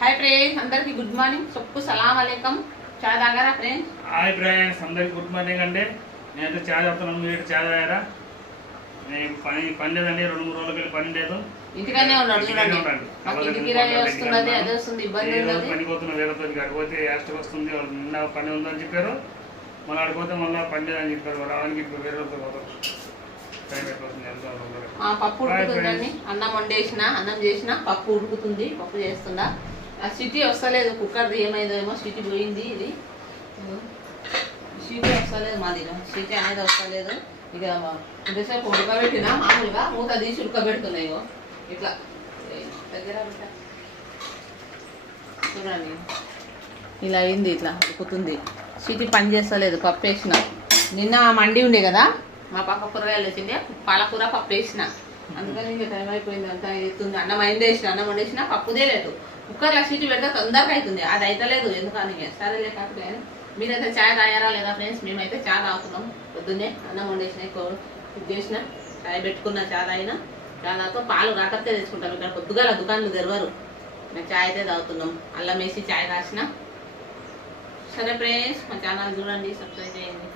Hi friends, అందరికి good morning. సొక్కు సలాం అలైకం. చాయ్ తాగారా friends? Hi friends, అందరికి గుడ్ మార్నింగ్ అండి. నేనైతే చాయ్ తాగుతున్నాను. మీరు చాయ్ తాగారా? నేను పని లేదండి, 2-3 రోజులకి వెళ్ళి పని లేదు. ఇంటికనే ఉన్నాడు చూడండి. మాకు ఇంటికి కిరాయి వస్తున్నది, అదే వస్తుంది, ఇబ్బంది ఉంది. పనికి పోతున్నా వేరే తోటి అడిగిపోతే యాస్ట్కి వస్తుంది. వాళ్ళు నిన్న పని ఉందని చెప్పారు, మళ్ళీ అడిగిపోతే మళ్ళీ పని లేదని చెప్పారు. రావడానికి ఇప్పుడు వేరే రోజులు పోతారు. టైం అయిపోతుంది. పప్పు ఉడుకుతుందండి. అన్నం వండేసిన, అన్నం చేసిన, పప్పు ఉడుకుతుంది, పప్పు చేస్తుందా. ఆ సిటీ వస్తలేదు, కుక్కర్ది ఏమైందో ఏమో, సిటీ పోయింది. ఇది సిటీ వస్తలేదు, మాది సిటీ అనేది వస్తలేదు. ఇక ఇంతసేపు ఉడకబెట్టినా, మామూలుగా మూత తీసి ఉడకబెడుతున్నాయి ఇట్లా దగ్గర చూడండి. ఇలా అయింది, ఇట్లా ఉడుకుతుంది. సిటీ పని చేస్తలేదు. పప్పు వేసిన నిన్న మండి ఉండే కదా, మా పక్క కూరగాయలు వచ్చిండే, పాలకూర పప్పు వేసిన. అందుకని ఇంకా టైం అయిపోయింది, అంతా అవుతుంది. అన్నం వేసిన, అన్నం వండేసిన, పప్పుదే లేదు. కుక్కర్లో సీటీ పెడితే తొందరగా అవుతుంది, అది అయితలేదు ఎందుకని. సరేలే కాకపోతే మీరైతే చాయ్ తాగారా లేదా ఫ్రెండ్స్? మేమైతే చాయ్ తాగుతున్నాం. పొద్దున్నే అన్నం వండేసిన, ఇది చేసిన, చాయ్ పెట్టుకున్న, చాయ్ తాగిన. చాయ్ తాగుతూ పాలు రాకతే తెచ్చుకుంటాం. ఇక్కడ పొద్దుగాల దుకాణాలు తెరవరు. మేము చాయ్ అయితే తాగుతున్నాం. అల్లం వేసి చాయ్ రాసిన. సరే ఫ్రెండ్స్, మా ఛానల్ చూడండి, సబ్స్క్రైబ్ చేయండి.